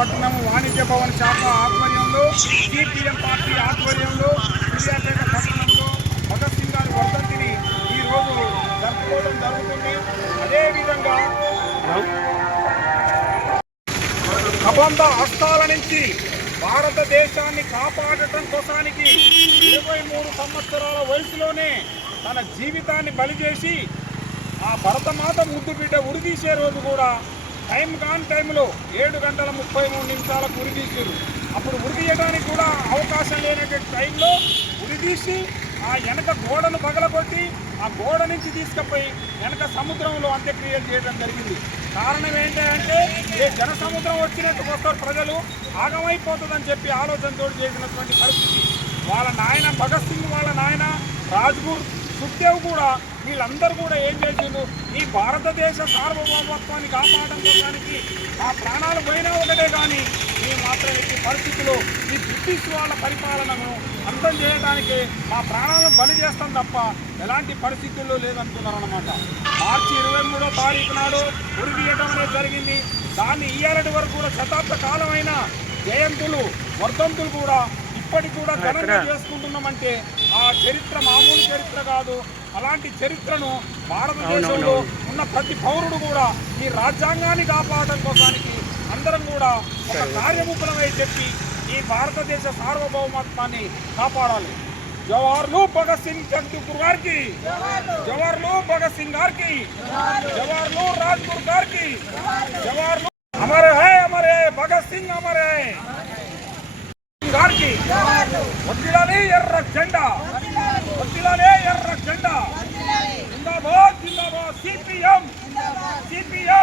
పట్టణం వాణిజ్య భవన్ శాఖ ఆధ్వర్యంలో సిపిఎం పార్టీ ఆధ్వర్యంలో విజయపేట పట్టణంలో భగత్ సింగ్ గారి వర్ధంతిని రోజు జరుపుకోవడం జరుగుతుంది. అదేవిధంగా ప్రబంధ హస్తాల నుంచి భారతదేశాన్ని కాపాడటం కోసానికి ఇరవై మూడు సంవత్సరాల వయసులోనే తన జీవితాన్ని బలిచేసి ఆ భరతమాత ముద్దు బిడ్డ ఉరిదీసే రోజు కూడా టైం కాని టైంలో ఏడు గంటల ముప్పై మూడు నిమిషాలకు ఉరిదీసారు అప్పుడు ఉరిదీయడానికి కూడా అవకాశం లేనటువంటి టైంలో ఉరిదీసి ఆ వెనక గోడను పగలగొట్టి ఆ గోడ నుంచి తీసుకుపోయి వెనక సముద్రంలో అంత్యక్రియలు చేయడం జరిగింది. కారణం ఏంటంటే ఏ జన సముద్రం వచ్చినట్టు వస్తారు ప్రజలు ఆగమైపోతుందని చెప్పి ఆలోచనతో చేసినటువంటి పరిస్థితి. వాళ్ళ నాయన భగత్ సింగ్ వాళ్ళ నాయన రాజ్గుర్ సుఖ్దేవ్ కూడా వీళ్ళందరూ కూడా ఏం చేసిండు ఈ భారతదేశ సార్వభౌమత్వాన్ని కాపాడడానికి కోసానికి ఆ ప్రాణాలు పోయినా ఒకటే కానీ ఈ మాత్రం ఈ పరిస్థితుల్లో ఈ బ్రిటిష్ వాళ్ళ పరిపాలనను అంతం చేయడానికి మా ప్రాణాలను బలి చేస్తాం తప్ప ఎలాంటి పరిస్థితుల్లో లేదనుకున్నారన్నమాట మార్చి ఇరవై మూడో తారీఖు నాడు ఉరిదీయటం అనేది జరిగింది. దాన్ని ఇయ్యాలటి వరకు కూడా శతాబ్ద కాలమైన జయంతులు వర్ధంతులు కూడా ఇప్పటికి కూడా ఘనంగా చేసుకుంటున్నామంటే ఆ చరిత్ర మామూలు చరిత్ర కాదు. అలాంటి చరిత్రను భారతదేశంలో ఉన్న ప్రతి పౌరుడు కూడా ఈ రాజ్యాంగాన్ని కాపాడడం కోసానికి అందరం కూడా ఒక కార్యముఖలమై చెప్పి ఈ భారతదేశ సార్వభౌమత్వాన్ని కాపాడాలి. జవహర్లు భగత్ సింగ్ జగదీపూర్ గారికి జవహర్లు భగత్ సింగ్ గారికి జవహర్లు రాజ్పూర్ గారికి జవహర్లు అమరే హై అమరే భగత్ సింగ్ అమరే వదిలాలి ఎర్ర జెండా! వదిలాలి ఎర్ర జెండా! జిందాబాద్ జిందాబాద్! సిపిఎం! సిపిఎం!